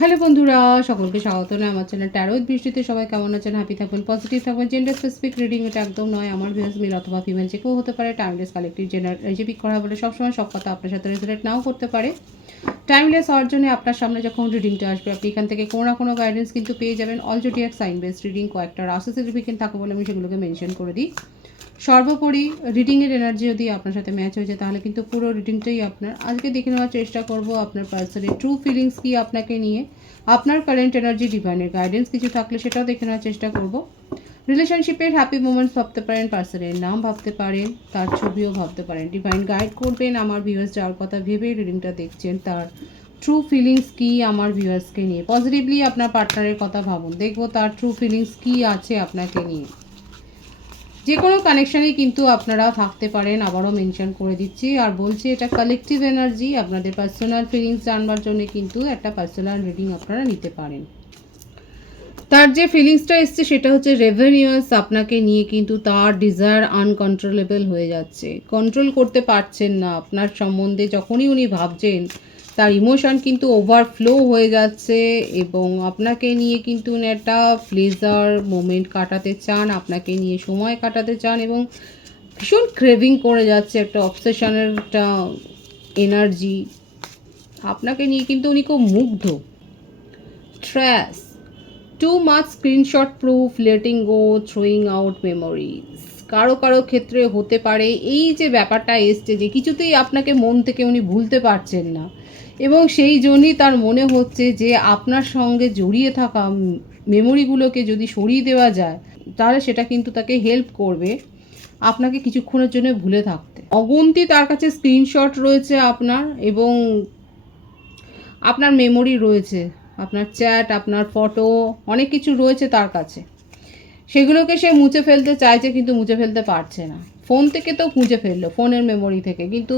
Hello বন্ধুরা, সকলকে স্বাগত না আমার চ্যানেল ট্যারো উইথ বৃষ্টিতে। সবাই কেমন আছেন? হ্যাপি থাকবেন, পজিটিভ থাকবেন। জেন্ডার স্পেসিফিক রিডিং এটা একদম নয়। আমার ভিউয়ার্স মেল অথবা ফিমেল যে কেউ হতে পারে। টাইমলেস কালেক্টিভ জেনারেল পিক করা বলে সবসময় সব কথা আপনার সাথে রেজোনেট নাও করতে পারে। টাইমলেস হওয়ার জন্য আপনার সামনে যখন রিডিংটা আসবে আপনি এখান থেকে কোনো না কোনো গাইডেন্স কিন্তু পেয়ে যাবেন। All zodiac sign based reading, কয়েকটা রাশি সিগনিফিকেন্ট থাকে বলে আমি সেগুলোকে মেনশন করে দিই। সর্বোপরি রিডিংয়ের এনার্জি যদি আপনার সাথে ম্যাচ হয়ে যায় তাহলে কিন্তু পুরো রিডিংটাই আপনার। আজকে দেখে নেওয়ার চেষ্টা করব আপনার পার্সনের ট্রু ফিলিংস কি আপনাকে নিয়ে, আপনার কারেন্ট এনার্জি, ডিভাইনের গাইডেন্স কিছু থাকলে সেটাও দেখে নেওয়ার চেষ্টা করব। রিলেশনশিপের হ্যাপি মোমেন্টস ভাবতে পারেন, পার্সনের নাম ভাবতে পারেন, তার ছবিও ভাবতে পারেন। ডিভাইন গাইড করবেন আমার ভিউয়ার্স যার কথা ভেবে রিডিংটা দেখছেন তার ট্রু ফিলিংস কি আমার ভিউয়ার্সকে নিয়ে। পজিটিভলি আপনার পার্টনারের কথা ভাবুন, দেখবো তার ট্রু ফিলিংস কি আছে আপনাকে নিয়ে। যে কোনো কানেকশানেই কিন্তু আপনারা থাকতে পারেন, আবারও মেনশন করে দিচ্ছি আর বলছি এটা কালেকটিভ এনার্জি। আপনাদের পার্সোনাল ফিলিংস জানবার জন্য কিন্তু একটা পার্সোনাল রিডিং আপনারা নিতে পারেন। তার যে ফিলিংসটা এসছে সেটা হচ্ছে রেভেনিউয়াস আপনাকে নিয়ে, কিন্তু তার ডিজায়ার আনকন্ট্রোলেবল হয়ে যাচ্ছে, কন্ট্রোল করতে পারছেন না আপনার সম্বন্ধে। যখনই উনি ভাবছেন তার ইমোশন কিন্তু ওভারফ্লো হয়ে যাচ্ছে এবং আপনাকে নিয়ে কিন্তু উনি একটা প্লেজার মোমেন্ট কাটাতে চান, আপনাকে নিয়ে সময় কাটাতে চান এবং ভীষণ ক্রেভিং করে যাচ্ছে, একটা অবসেশনের একটা এনার্জি আপনাকে নিয়ে। কিন্তু উনি খুব মুগ্ধ। Trash, too much screenshot proof, letting go, throwing out memories. কারো কারো ক্ষেত্রে হতে পারে এই যে ব্যাপারটা এসছে যে কিছুতেই আপনাকে মন থেকে উনি ভুলতে পারছেন না এবং সেই জন্যই তার মনে হচ্ছে যে আপনার সঙ্গে জড়িয়ে থাকা মেমোরিগুলোকে যদি সরিয়ে দেওয়া যায় তাহলে সেটা কিন্তু তাকে হেল্প করবে আপনাকে কিছুক্ষণের জন্য ভুলে থাকতে। অগুন্তি তার কাছে স্ক্রিনশট রয়েছে আপনার এবং আপনার মেমোরি রয়েছে, আপনার চ্যাট, আপনার ফটো, অনেক কিছু রয়েছে তার কাছে। সেগুলোকে সে মুছে ফেলতে চাইছে কিন্তু মুছে ফেলতে পারছে না। ফোন থেকে তো মুছে ফেললো, ফোনের মেমোরি থেকে, কিন্তু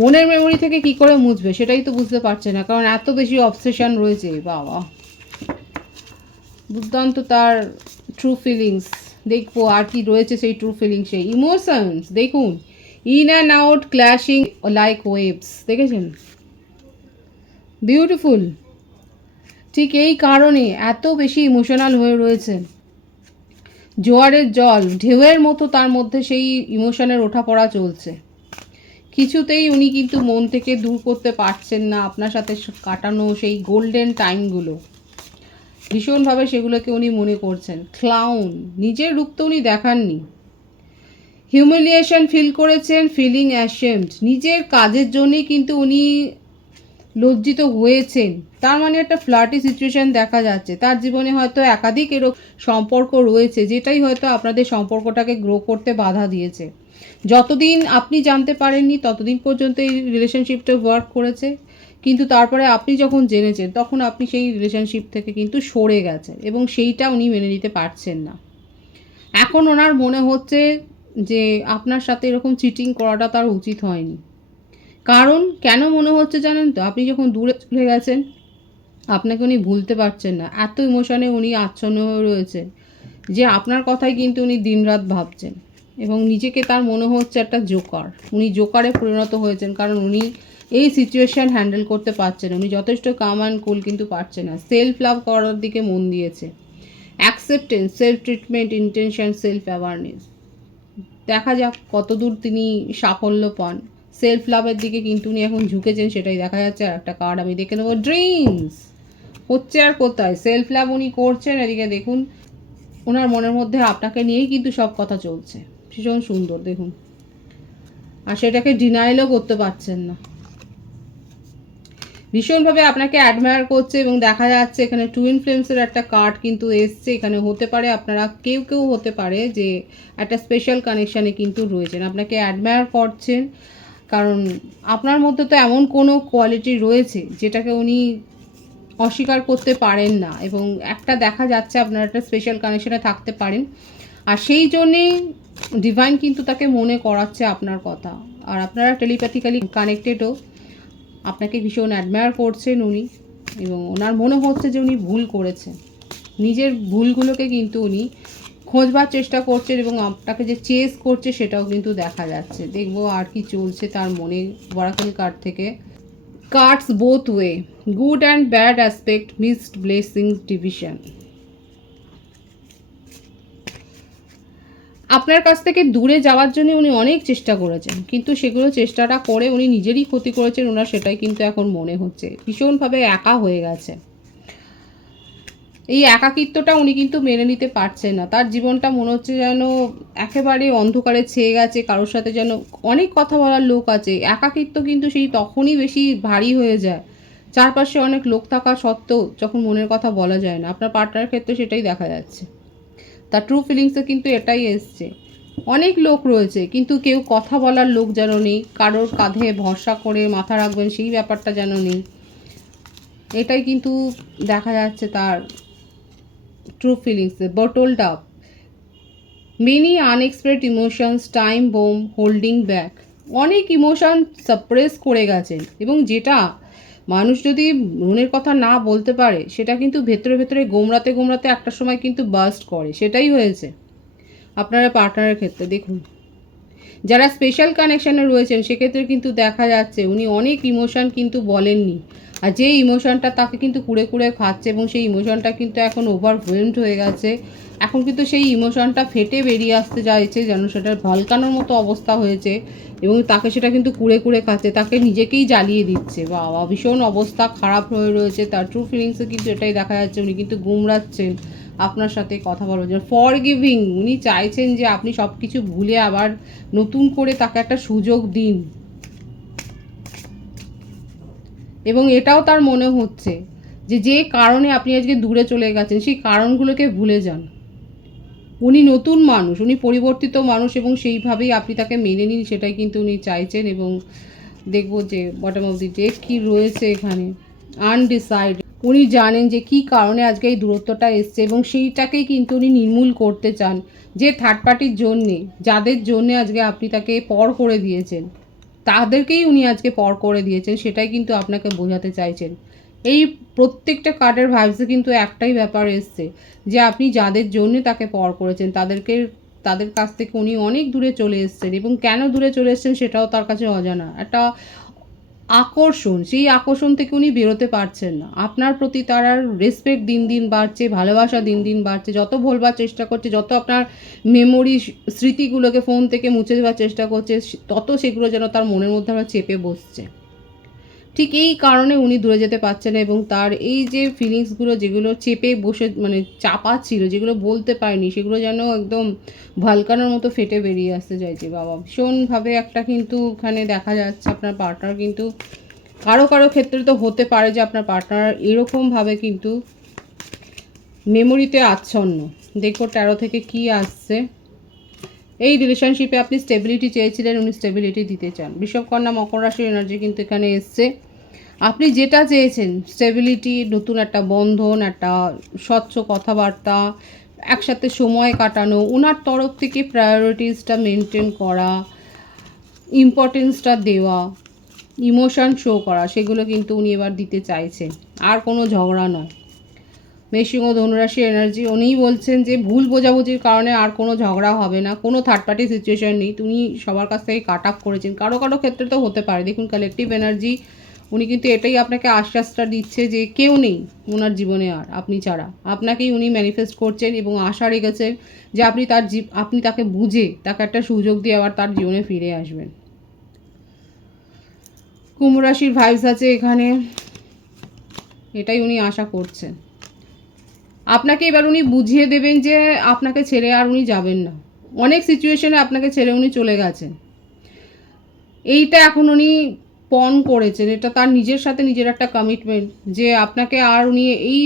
মনের মেমোরি থেকে কি করে মুছবে সেটাই তো বুঝতে পারছে না, কারণ এত বেশি অবসেশন রয়েছে। বাবা, দুর্দান্ত তার ট্রু ফিলিংস। দেখবো আর কি রয়েছে সেই ট্রু ফিলিংসে। ইমোশনস দেখুন, in and out clashing like waves, দেখেছেন? বিউটিফুল। ঠিক এই কারণে এত বেশি ইমোশনাল হয়ে রয়েছেন। জোয়ারের জল, ঢেউয়ের মতো তার মধ্যে সেই ইমোশনের ওঠাপড়া চলছে। কিছুতেই উনি কিন্তু মন থেকে দূর করতে পারছেন না আপনার সাথে কাটানো সেই গোল্ডেন টাইমগুলো। ভীষণভাবে সেগুলোকে উনি মনে করছেন। ক্লাউন, নিজের রূপ তো উনি দেখাননি। হিউমিলিয়েশন ফিল করেছেন, ফিলিং অ্যাশেমড, নিজের কাজের জন্যই কিন্তু উনি লজ্জিত হয়েছেন। তার মানে একটা ফ্লার্টি সিচুয়েশন দেখা যাচ্ছে তার জীবনে। হয়তো একাধিক এরকম সম্পর্ক রয়েছে যেটাই হয়তো আপনাদের সম্পর্কটাকে গ্রো করতে বাধা দিয়েছে। যতদিন আপনি জানতে পারেননি ততদিন পর্যন্ত এই রিলেশনশিপটা ওয়ার্ক করেছে, কিন্তু তারপরে আপনি যখন জেনেছেন তখন আপনি সেই রিলেশনশিপ থেকে কিন্তু সরে গেছেন এবং সেইটা উনি মেনে নিতে পারছেন না। এখন ওনার মনে হচ্ছে যে আপনার সাথে এরকম চিটিং করাটা তার উচিত হয়নি। কারণ কেন মনে হচ্ছে জানেন তো? আপনি যখন দূরে চলে গেছেন আপনাকে উনি ভুলতে পারছেন না, এত ইমোশনে উনি আচ্ছন্ন হয়ে রয়েছে যে আপনার কথাই কিন্তু উনি দিনরাত ভাবছেন এবং নিজেকে তার মনে হচ্ছে একটা জোকার। উনি জোকারে পরিণত হয়েছেন কারণ উনি এই সিচুয়েশান হ্যান্ডেল করতে পারছেন। উনি যথেষ্ট কাম অ্যান্ড কুল কিন্তু পারছে না। সেলফ লাভ করার দিকে মন দিয়েছে। Acceptance, self treatment, intention, self awareness. দেখা যাক কতদূর তিনি সাফল্য পান। সেলফ লাভের দিকে কিন্তু উনি এখন ঝুঁকেছেন, সেটাই দেখা যাচ্ছে। আর একটা কার্ড আমি দেখে নেবো। ড্রিমস হচ্ছে আর কোথায় সেলফ লাভ উনি করছেন, এদিকে দেখুন ওনার মনের মধ্যে আপনাকে নিয়েই কিন্তু সব কথা চলছে। ভীষণ সুন্দর দেখুন, আর সেটাকে ডিনাইলও করতে পারছেন না। ভীষণভাবে আপনাকে অ্যাডমায়ার করছে এবং দেখা যাচ্ছে এখানে টুইন ফ্লেমসের একটা কার্ড কিন্তু এসছে। এখানে হতে পারে আপনারা কেউ কেউ হতে পারে যে একটা স্পেশাল কানেকশানে কিন্তু রয়েছেন, আপনাকে অ্যাডমায়ার করছেন কারণ আপনার মধ্যে তো এমন কোনো কোয়ালিটি রয়েছে যেটাকে উনি অস্বীকার করতে পারেন না এবং একটা দেখা যাচ্ছে আপনারা একটা স্পেশাল কানেকশানে থাকতে পারেন আর সেই জন্যেই ডিভাইন কিন্তু তাকে মনে করাচ্ছে আপনার কথা। আর আপনারা টেলিপ্যাথিক্যালি কানেক্টেডও, আপনাকে ভীষণ অ্যাডমায়ার করছেন উনি এবং ওনার মনে হচ্ছে যে উনি ভুল করেছেন। নিজের ভুলগুলোকে কিন্তু উনি খোঁজবার চেষ্টা করছেন এবং আপনাকে যে চেস করছে সেটাও কিন্তু দেখা যাচ্ছে। দেখবো আর কি চলছে তার মনে ওরাকেল কার্ড থেকে। Cards both way, good and bad aspect, missed blessings, division. আপনার কাছ থেকে দূরে যাওয়ার জন্য উনি অনেক চেষ্টা করেছেন, কিন্তু সেগুলো চেষ্টাটা করে উনি নিজেরই ক্ষতি করেছেন, ওনার সেটাই কিন্তু এখন মনে হচ্ছে। ভীষণভাবে একা হয়ে গেছে। এই একাকিত্বটা উনি কিন্তু মেনে নিতে পারছেন না। তার জীবনটা মনে হচ্ছে যেন একেবারে অন্ধকারে ছেয়ে গেছে, কারোর সাথে যেন অনেক কথা বলার লোক আছে। একাকিত্ব কিন্তু সেই তখনই বেশি ভারী হয়ে যায়, চারপাশে অনেক লোক থাকা সত্ত্বেও যখন মনের কথা বলা যায় না। আপনার পার্টনারের ক্ষেত্রে সেটাই দেখা যাচ্ছে। তার ট্রু ফিলিংসে কিন্তু এটাই এসছে। অনেক লোক রয়েছে, কিন্তু কেউ কথা বলার লোক যেন নেই, কারোর কাঁধে ভরসা করে মাথা রাখবেন সেই ব্যাপারটা যেন নেই। এটাই কিন্তু দেখা যাচ্ছে তার ট্রু ফিলিংসে। Bottled up, many unexpressed emotions, time bomb, holding back. অনেক ইমোশন সাপ্রেস করে গেছেন, এবং যেটা মানুষ যদি মনের কথা না বলতে পারে সেটা কিন্তু ভেতরে ভেতরে গোমড়াতে গোমড়াতে একটা সময় কিন্তু বাস্ট করে। সেটাই হয়েছে আপনারা পার্টনারের ক্ষেত্রে। দেখুন, যারা স্পেশাল কানেকশানে রয়েছেন সেক্ষেত্রে কিন্তু দেখা যাচ্ছে উনি অনেক ইমোশান কিন্তু বলেননি, আর যে ইমোশনটা তাকে কিন্তু কুড়ে কুড়ে খাচ্ছে, এবং সেই ইমোশনটা কিন্তু এখন ওভারওয়েলমড হয়ে গেছে। এখন কিন্তু সেই ইমোশনটা ফেটে বেরিয়ে আসতে চাইছে, যেন সেটা ভলকানোর মতো অবস্থা হয়েছে, এবং তাকে সেটা কিন্তু কুড়ে কুড়ে খাচ্ছে, তাকে নিজেকেই জ্বালিয়ে দিচ্ছে। বাবা, ভীষণ অবস্থা খারাপ হয়ে রয়েছে তার। ট্রু ফিলিংসে কিন্তু এটাই দেখা যাচ্ছে, উনি কিন্তু গুমরাচ্ছেন আপনার সাথে কথা বলার জন্য। ফরগিভিং, উনি চাইছেন যে আপনি সব কিছু ভুলে আবার নতুন করে তাকে একটা সুযোগ দিন, এবং এটাও তার মনে হচ্ছে যে যে কারণে আপনি আজকে দূরে চলে গেছেন সেই কারণগুলোকে ভুলে যান। উনি নতুন মানুষ, উনি পরিবর্তিত মানুষ, এবং সেইভাবেই আপনি তাকে মেনে নিন, সেটাই কিন্তু উনি চাইছেন। এবং দেখব যে বটম অফ দি ডেক কী রয়েছে এখানে। আনডিসাইড, উনি জানেন যে কী কারণে আজকে এই দূরত্বটা এসছে, এবং সেইটাকেই কিন্তু উনি নির্মূল করতে চান। যে থার্ড পার্টির জন্যে, যাদের জন্যে আজকে আপনি তাকে পর করে দিয়েছেন, তাদেরকেই উনি আজকে পর করে দিয়েছেন, সেটাই কিন্তু আপনাকে বোঝাতে চাইছেন। এই প্রত্যেকটা কার্ডের ভাইবসে কিন্তু একটাই ব্যাপার এসছে, যে আপনি যাদের জন্য তাকে পর করেছেন তাদের কাছ থেকে উনি অনেক দূরে চলে এসেছেন, এবং কেন দূরে চলে এসেছেন সেটাও তার কাছে অজানা। একটা আকর্ষণ, সেই আকর্ষণ থেকে উনি বেরোতে পারছেন না। আপনার প্রতি তার আর রেসপেক্ট দিন দিন বাড়ছে, ভালোবাসা দিন দিন বাড়ছে। যত ভোলবার চেষ্টা করছে, যত আপনার মেমোরি স্মৃতিগুলোকে ফোন থেকে মুছে দেওয়ার চেষ্টা করছে, তত সেগুলো যেন তার মনের মধ্যে আবার চেপে বসছে। ঠিক এই কারণে উনি দূরে যেতে পারছেন না, এবং তার এই যে ফিলিংসগুলো যেগুলো চেপে বসে মানে চাপা ছিল, যেগুলো বলতে পারেনি, সেগুলো যেন একদম ভলকানোর মতো ফেটে বেরিয়ে আসতে চাইছে। বাবা, ভীষণভাবে একটা কিন্তু এখানে দেখা যাচ্ছে আপনার পার্টনার কিন্তু কারো কারো ক্ষেত্রে তো হতে পারে যে আপনার পার্টনার এরকমভাবে কিন্তু মেমোরিতে আচ্ছন্ন। দেখো 13 থেকে কি আসছে। এই রিলেশনশিপে আপনি স্টেবিলিটি চেয়েছিলেন, উনি স্টেবিলিটি দিতে চান। বৃষভ, কন্যা, মকর রাশির এনার্জি কিন্তু এখানে এসছে। আপনি যেটা চেয়েছেন, স্টেবিলিটি, নতুন একটা বন্ধন, একটা স্বচ্ছ কথাবার্তা, একসাথে সময় কাটানো, ওনার তরফ থেকে প্রায়োরিটিসটা মেনটেন করা, ইম্পর্টেন্সটা দেওয়া, ইমোশন শো করা, সেগুলো কিন্তু উনি এবার দিতে চাইছেন। আর কোনো ঝগড়া নয়। মেষিং ও ধনুরাশি এনার্জি, উনিই বলছেন যে ভুল বোঝাবুঝির কারণে আর কোনো ঝগড়া হবে না, কোনো থার্ড পার্টি সিচুয়েশন নেই। উনি সবার কাছ থেকে কাট আপ করেছেন, কারো কারো ক্ষেত্রে তো হতে পারে। দেখুন, কালেকটিভ এনার্জি, উনি কিন্তু এটাই আপনাকে আশ্বাসটা দিচ্ছে যে কেউ নেই ওনার জীবনে আর আপনি ছাড়া। আপনাকেই উনি ম্যানিফেস্ট করছেন, এবং আশা রেখেছেন যে আপনি তাকে বুঝে তাকে একটা সুযোগ দিয়ে আবার তার জীবনে ফিরে আসবেন। কুম্ভ রাশির ভাইবস আছে এখানে, এটাই উনি আশা করছেন। আপনাকে এবার উনি বুঝিয়ে দেবেন যে আপনাকে ছেড়ে আর উনি যাবেন না। অনেক সিচুয়েশনে আপনাকে ছেড়ে উনি চলে গেছেন, এইটা এখন উনি পণ করেছেন। এটা তার নিজের সাথে নিজের একটা কমিটমেন্ট, যে আপনাকে আর উনি এই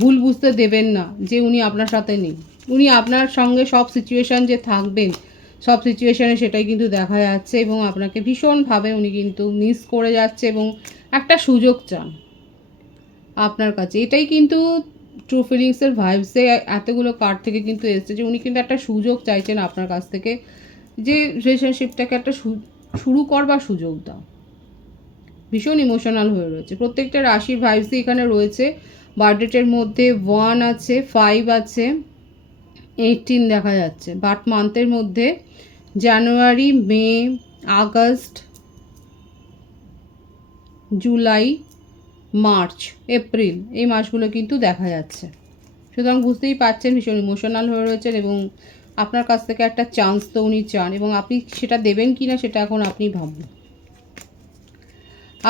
ভুল বুঝতে দেবেন না যে উনি আপনার সাথে নেই। উনি আপনার সঙ্গে সব সিচুয়েশান যে থাকবেন, সব সিচুয়েশানে সেটাই কিন্তু দেখা যাচ্ছে, এবং আপনাকে ভীষণভাবে উনি কিন্তু মিস করে যাচ্ছে, এবং একটা সুযোগ চান আপনার কাছে। এটাই কিন্তু ট্রু ফিলিংসের ভাইবসে এতগুলো কার্ড থেকে কিন্তু এসছে, যে উনি কিন্তু একটা সুযোগ চাইছেন আপনার কাছ থেকে, যে রিলেশনশিপটাকে একটা শুরু করবার সুযোগ দাও। ভীষণ ইমোশনাল হয়ে রয়েছে। প্রত্যেকটা রাশির ভাইবসই এখানে রয়েছে। বার্থডেটের মধ্যে 1 আছে, 5 আছে, 18 দেখা যাচ্ছে। বার্থ মান্থের মধ্যে জানুয়ারি, মে, আগস্ট, জুলাই, মার্চ, এপ্রিল এই মাসগুলো কিন্তু দেখা যাচ্ছে। সুতরাং বুঝতেই পারছেন ভীষণ ইমোশনাল হয়ে রয়েছেন এবং আপনার কাছ থেকে একটা চান্স তো উনি চান এবং আপনি সেটা দেবেন কি না সেটা এখন আপনি ভাবুন।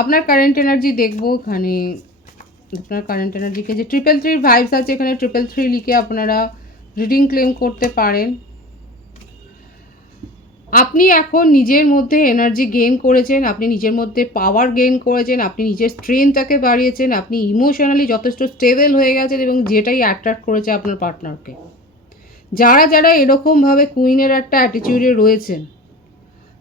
আপনার কারেন্ট এনার্জি দেখবো এখানে, আপনার কারেন্ট এনার্জিকে যে 333 ভাইবস আছে এখানে 333 লিখে আপনারা রিডিং ক্লেম করতে পারেন। আপনি এখন নিজের মধ্যে এনার্জি গেইন করেছেন, আপনি নিজের মধ্যে পাওয়ার গেইন করেছেন, আপনি নিজের স্ট্রেংথটাকে বাড়িয়েছেন, আপনি ইমোশনালি যথেষ্ট স্টেবল হয়ে গেছেন এবং যেটাই অ্যাট্রাক্ট করেছে আপনার পার্টনারকে। যারা যারা এরকমভাবে কুইনের একটা অ্যাটিটিউডে রয়েছেন,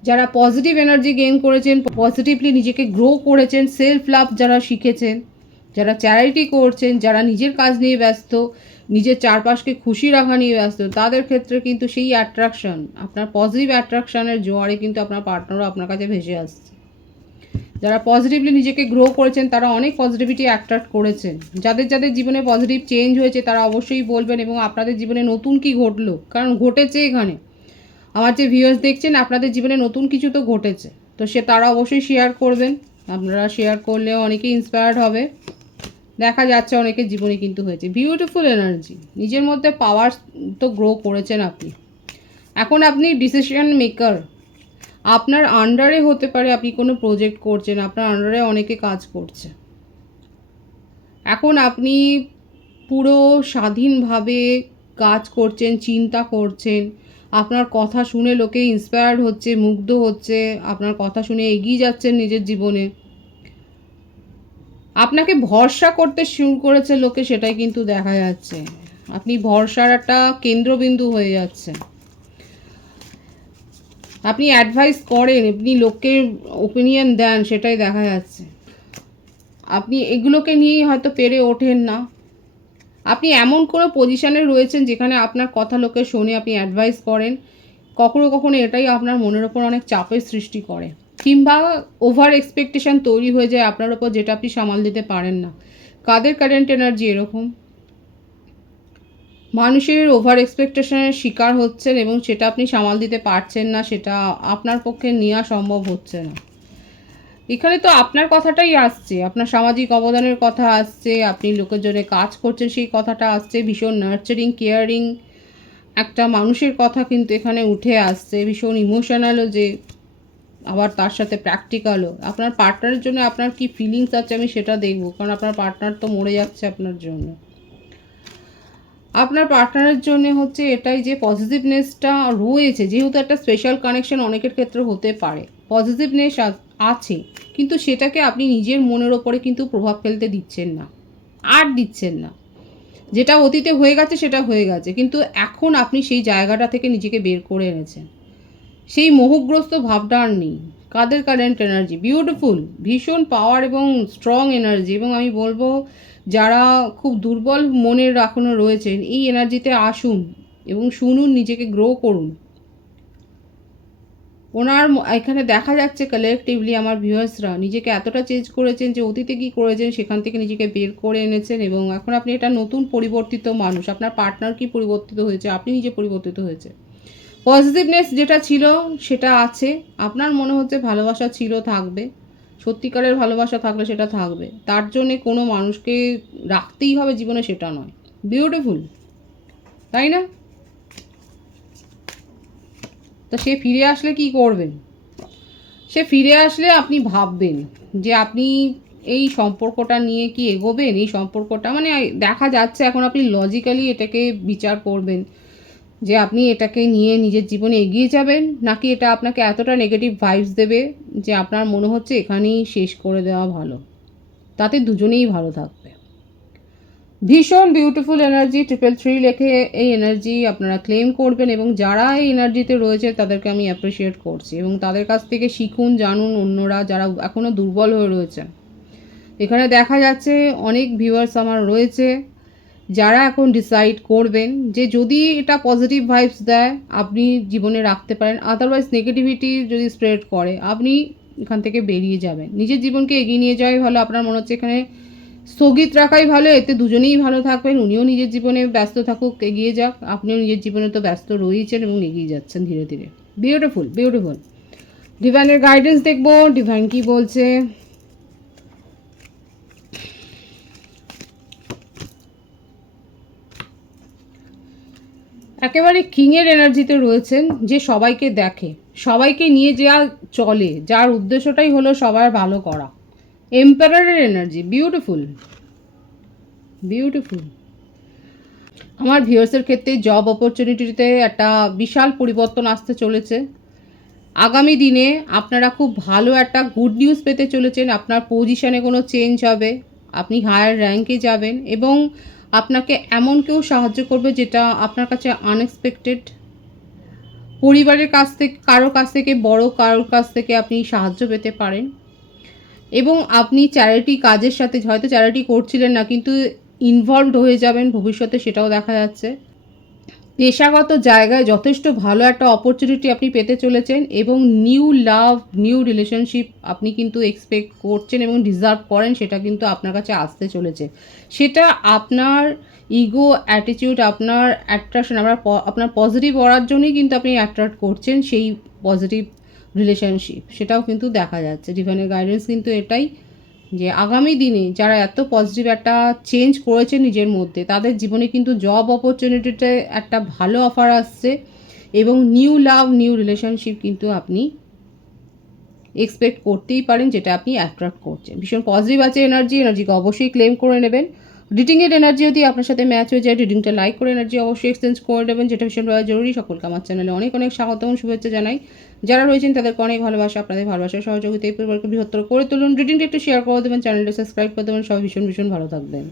যারা পজিটিভ এনার্জি গেইন করেছেন, পজিটিভলি নিজেকে গ্রো করেছেন, সেলফ লাভ যারা শিখেছেন, যারা চ্যারিটি করছেন, যারা নিজের কাজ নিয়ে ব্যস্ত, নিজের চারপাশকে খুশি রাখা নিয়ে ব্যস্ত, তাদের ক্ষেত্রে কিন্তু সেই অ্যাট্রাকশন, আপনার পজিটিভ অ্যাট্রাকশনের জোয়ারে কিন্তু আপনার পার্টনারও আপনার কাছে ভেসে আসছে। যারা পজিটিভলি নিজেকে গ্রো করেছেন তারা অনেক পজিটিভিটি অ্যাট্রাক্ট করেছেন। যাদের যাদের জীবনে পজিটিভ চেঞ্জ হয়েছে তারা অবশ্যই বলবেন এবং আপনাদের জীবনে নতুন কি ঘটলো, কারণ ঘটেছে এখানে। আমার যে ভিউয়ার্স দেখছেন আপনাদের জীবনে নতুন কিছু তো ঘটেছে, তো সে তারা অবশ্যই শেয়ার করবেন। আপনারা শেয়ার করলেও অনেকেই ইন্সপায়ার্ড হবে। দেখা যাচ্ছে অনেকের জীবনে কিন্তু হয়েছে বিউটিফুল এনার্জি, নিজের মধ্যে পাওয়ার তো গ্রো করেছেন আপনি। এখন আপনি ডিসিশন মেকার, আপনার আন্ডারে হতে পারে আপনি কোনো প্রজেক্ট করছেন, আপনার আন্ডারে অনেকে কাজ করছে। এখন আপনি পুরো স্বাধীনভাবে কাজ করছেন, চিন্তা করছেন, আপনার কথা শুনে লোকে ইন্সপায়ার্ড হচ্ছে, মুগ্ধ হচ্ছে, আপনার কথা শুনে এগিয়ে যাচ্ছেন নিজের জীবনে। আপনাকে ভরসা করতে শুরু করেছে লোকে, সেটাই কিন্তু দেখা যাচ্ছে। আপনি ভরসার একটা কেন্দ্রবিন্দু হয়ে যাচ্ছেন। আপনি অ্যাডভাইস করেন, আপনি লোকের ওপিনিয়ন দেন, সেটাই দেখা যাচ্ছে। আপনি এগুলোকে নিয়েই হয়তো পেরে ওঠেন না। আপনি এমন কোনো পজিশানে রয়েছেন যেখানে আপনার কথা লোকে শোনে, আপনি অ্যাডভাইস করেন। কখনো কখনো এটাই আপনার মনের ওপর অনেক চাপের সৃষ্টি করে, কিংবা ওভার এক্সপেকটেশন তৈরি হয়ে যায় আপনার ওপর, যেটা আপনি সামাল দিতে পারেন না। কাদের কারেন্ট এনার্জি এরকম? মানুষের ওভার এক্সপেকটেশনের শিকার হচ্ছেন এবং সেটা আপনি সামাল দিতে পারছেন না, সেটা আপনার পক্ষে নেওয়া সম্ভব হচ্ছে না। এখানে তো আপনার কথাটাই আসছে, আপনার সামাজিক অবদানের কথা আসছে, আপনি লোকের জন্য কাজ করছেন সেই কথাটা আসছে, ভীষণ নার্চারিং কেয়ারিং একটা মানুষের কথা কিন্তু এখানে উঠে আসছে, ভীষণ ইমোশনালও, যে আবার তার সাথে প্র্যাকটিক্যালও। আপনার পার্টনারের জন্য আপনার কি ফিলিংস আছে আমি সেটা দেখব, কারণ আপনার পার্টনার তো মরে যাচ্ছে আপনার জন্য। আপনার পার্টনারের জন্য হচ্ছে এটাই যে পজিটিভনেসটা রয়েছে, যেহেতু একটা স্পেশাল কানেকশন অনেকের ক্ষেত্রে হতে পারে, পজিটিভনেস আছে, কিন্তু সেটাকে আপনি নিজের মনের ওপরে কিন্তু প্রভাব ফেলতে দিচ্ছেন না, আর দিচ্ছেন না। যেটা অতীতে হয়ে গেছে সেটা হয়ে গেছে, কিন্তু এখন আপনি সেই জায়গাটা থেকে নিজেকে বের করে এনেছেন, সেই মোহগ্রস্ত ভাবটা আর নেই। কাদের কারেন্ট এনার্জি বিউটিফুল, ভীষণ পাওয়ার এবং স্ট্রং এনার্জি। এবং আমি বলবো যারা খুব দুর্বল মনের এখনও রয়েছেন, এই এনার্জিতে আসুন এবং শুনুন, নিজেকে গ্রো করুন। ওনার এখানে দেখা যাচ্ছে কালেকটিভলি আমার ভিউয়ার্সরা নিজেকে এতটা চেঞ্জ করেছেন যে অতীতে কী করেছেন সেখান থেকে নিজেকে বের করে এনেছেন এবং এখন আপনি এটা নতুন পরিবর্তিত মানুষ। আপনার পার্টনার কি পরিবর্তিত হয়েছে, আপনি নিজে পরিবর্তিত হয়েছে। পজিটিভনেস যেটা ছিল সেটা আছে, আপনার মনে হচ্ছে ভালোবাসা ছিল, থাকবে, সত্যিকারের ভালোবাসা থাকলে সেটা থাকবে। তার জন্যে কোনো মানুষকে রাখতেই হবে জীবনে সেটা নয়। বিউটিফুল, তাই না? তো সে ফিরে আসলে কি করবেন? সে ফিরে আসলে আপনি ভাববেন যে আপনি এই সম্পর্কটা নিয়ে কি এগোবেন। এই সম্পর্কটা মানে দেখা যাচ্ছে এখন আপনি লজিক্যালি এটাকে বিচার করবেন যে আপনি এটাকে নিয়ে নিজের জীবনে এগিয়ে যাবেন, নাকি এটা আপনাকে এতটা নেগেটিভ ভাইবস দেবে যে আপনার মনে হচ্ছে এখানেই শেষ করে দেওয়া ভালো, তাতে দুজনেই ভালো থাকবে। ভীষণ বিউটিফুল এনার্জি, 333 লেখে এই এনার্জি আপনারা ক্লেম করবেন এবং যারা এই এনার্জিতে রয়েছে তাদেরকে আমি অ্যাপ্রিসিয়েট করছি এবং তাদের কাছ থেকে শিখুন, জানুন অন্যরা যারা এখনও দুর্বল হয়ে রয়েছে। এখানে দেখা যাচ্ছে অনেক ভিউয়ার্স আমার রয়েছে যারা এখন ডিসাইড করবেন যে যদি এটা পজিটিভ ভাইবস দেয় আপনি জীবনে রাখতে পারেন, আদারওয়াইজ নেগেটিভিটি যদি স্প্রেড করে আপনি এখান থেকে বেরিয়ে যাবেন, নিজের জীবনকে এগিয়ে নিয়ে যাওয়াই ভালো। আপনার মনে হচ্ছে এখানে স্থগিত রাখাই ভালো, এতে দুজনেই ভালো থাকবেন, উনিও নিজের জীবনে ব্যস্ত থাকুক, এগিয়ে যাক, আপনিও নিজের জীবনে তো ব্যস্ত রয়েছেন এবং এগিয়ে যাচ্ছেন ধীরে ধীরে। Beautiful beautiful. ডিভাইনের গাইডেন্স দেখবো, ডিভাইন কি বলছে। একেবারে কিংয়ের এনার্জিতে রয়েছেন, যে সবাইকে দেখে, সবাইকে নিয়ে যা চলে, যার উদ্দেশ্যটাই হলো সবার ভালো করা। এম্পারারের এনার্জি, বিউটিফুল বিউটিফুল। আমার ভিউয়ার্সের ক্ষেত্রে জব অপরচুনিটিতে একটা বিশাল পরিবর্তন আসতে চলেছে। আগামী দিনে আপনারা খুব ভালো একটা গুড নিউজ পেতে চলেছেন। আপনার পজিশনে কোনো চেঞ্জ হবে, আপনি হায়ার র্যাঙ্কে যাবেন এবং আপনাকে এমন কেউ সাহায্য করবে যেটা আপনার কাছে আনএক্সপেক্টেড। পরিবারের কাছ থেকে, কারোর কাছ থেকে, বড় কারোর কাছ থেকে আপনি সাহায্য পেতে পারেন এবং আপনি চ্যারিটি কাজের সাথে, হয়তো চ্যারিটি করছিলেন না কিন্তু ইনভলভড হয়ে যাবেন ভবিষ্যতে, সেটাও দেখা যাচ্ছে। পেশাগত জায়গায় যথেষ্ট ভালো একটা অপরচুনিটি আপনি পেতে চলেছেন এবং নিউ লাভ, নিউ রিলেশনশিপ আপনি কিন্তু এক্সপেক্ট করছেন এবং ডিজার্ভ করেন, সেটা কিন্তু আপনার কাছে আসতে চলেছে। সেটা আপনার ইগো, অ্যাটিটিউড, আপনার অ্যাট্রাকশন, আপনার পজিটিভ করার জন্যই কিন্তু আপনি অ্যাট্রাক্ট করছেন সেই পজিটিভ রিলেশনশিপ, সেটাও কিন্তু দেখা যাচ্ছে। ডিভাইনের গাইডেন্স কিন্তু এটাই, যে আগামী দিনে যারা এত পজিটিভ একটা চেঞ্জ করেছে নিজের মধ্যে, তাদের জীবনে কিন্তু জব অপরচুনিটিতে একটা ভালো অফার আসছে এবং নিউ লাভ, নিউ রিলেশনশিপ কিন্তু আপনি এক্সপেক্ট করতেই পারেন, যেটা আপনি অ্যাট্রাক্ট করছেন। ভীষণ পজিটিভ আছে এনার্জিকে অবশ্যই ক্লেম করে নেবেন। রিডিংয়ের এনার্জি যদি আপনার সাথে ম্যাচ হয়ে যায়, রিডিংটা লাইক করে এনার্জি অবশ্যই এক্সচেঞ্জ করে নেবেন, যেটা ভীষণ জরুরি। সকলকে আমার চ্যানেলে অনেক অনেক স্বাগত এবং শুভেচ্ছা জানাই। যারা রয়েছেন তাদেরকে অনেক ভালোবাসা, আপনাদের ভালোবাসার সহযোগিতা এই পরিবারকে বৃহত্তর করে তুলুন। রিডিংটা একটু শেয়ার করে দেবেন, চ্যানেলটা সাবস্ক্রাইব করে দেবেন। সবাই ভীষণ ভীষণ ভালো থাকবেন।